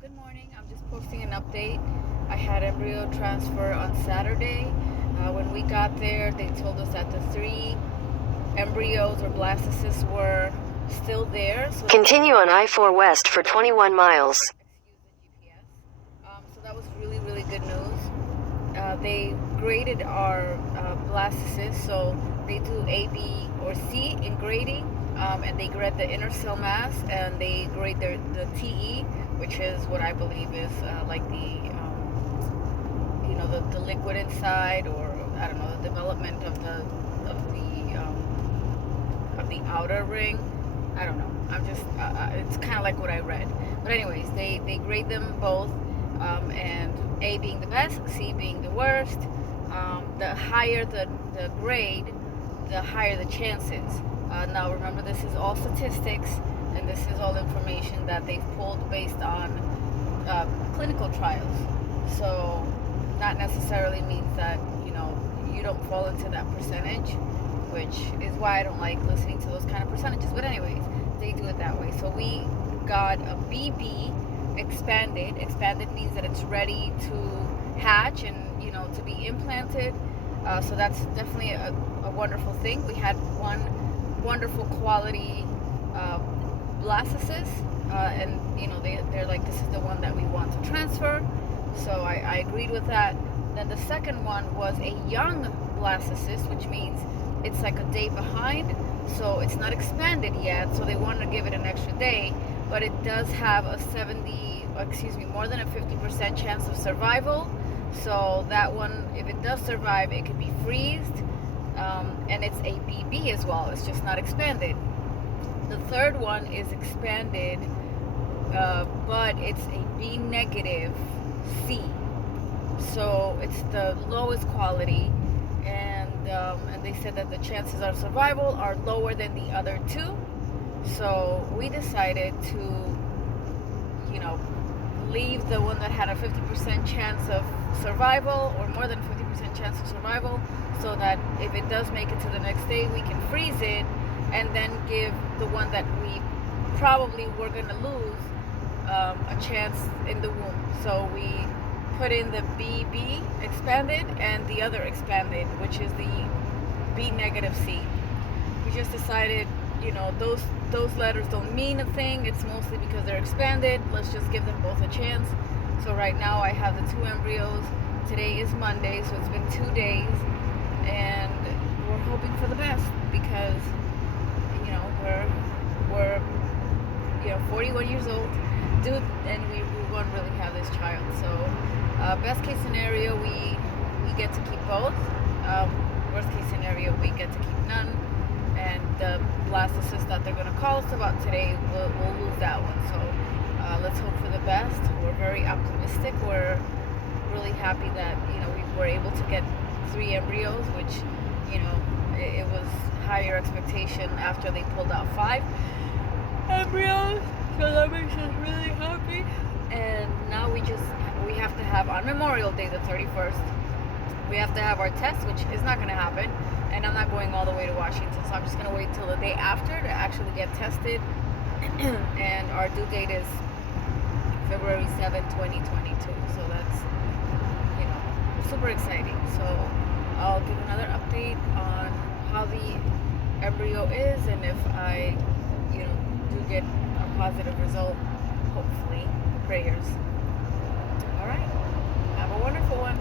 Good morning. I'm just posting an update. I had embryo transfer on Saturday. When we got there, they told us that the three embryos or blastocysts were still there. So continue on I-4 West for 21 miles. Excuse the GPS. So that was really good news. They graded our blastocysts, so they do A, B, or C in grading, and they grade the inner cell mass, and they grade the TE, which is what I believe is like the liquid inside, or I don't know, the development of the outer ring. I don't know. I'm just it's kind of like what I read. But anyways, they grade them both, and A being the best, C being the worst. The higher the grade, the higher the chances. Now remember, this is all statistics, and this is all information that they've pulled based on clinical trials. So not necessarily means that you don't fall into that percentage, which is why I don't like listening to those kind of percentages. But anyways, they do it that way. So we got a BB expanded. Expanded means that it's ready to hatch and to be implanted. So that's definitely a wonderful thing. We had one wonderful quality blastocyst, and they're like, this is the one that we want to transfer. So I agreed with that. Then the second one was a young blastocyst, which means it's like a day behind, so it's not expanded yet, so they wanted to give it an extra day, but it does have a more than a 50% chance of survival. So that one, if it does survive, it could be freezed, and it's a BB as well, it's just not expanded. The third one is expanded, but it's a B negative C, so it's the lowest quality, and they said that the chances of survival are lower than the other two. So we decided to leave the one that had a 50% chance of survival, or more than 50% chance of survival, so that if it does make it to the next day, we can freeze it and then give the one that we probably were going to lose a chance in the womb. So we put in the BB expanded and the other expanded, which is the B negative C. We just decided, those letters don't mean a thing. It's mostly because they're expanded. Let's just give them both a chance. So right now I have the two embryos. Today is Monday, so it's been 2 days, and we're hoping for the best, because we're 41 years old, dude, and we want to really have this child. So best case scenario, we get to keep both. Worst case scenario, we get to keep none, and the blastocyst that they're going to call us about today, we'll lose that one. So let's hope for the best. We're very optimistic. We're really happy that we were able to get 3 embryos, which it was higher expectation after they pulled out 5 embryos. So that makes us really happy. And now we have to have, on Memorial Day, the 31st, we have to have our test, which is not going to happen, and I'm not going all the way to Washington, so I'm just going to wait till the day after to actually get tested. And our due date is February 7th, 2022, so that's super exciting. So I'll give another update on how the embryo is, and if I do get a positive result, hopefully, prayers. All right, have a wonderful one.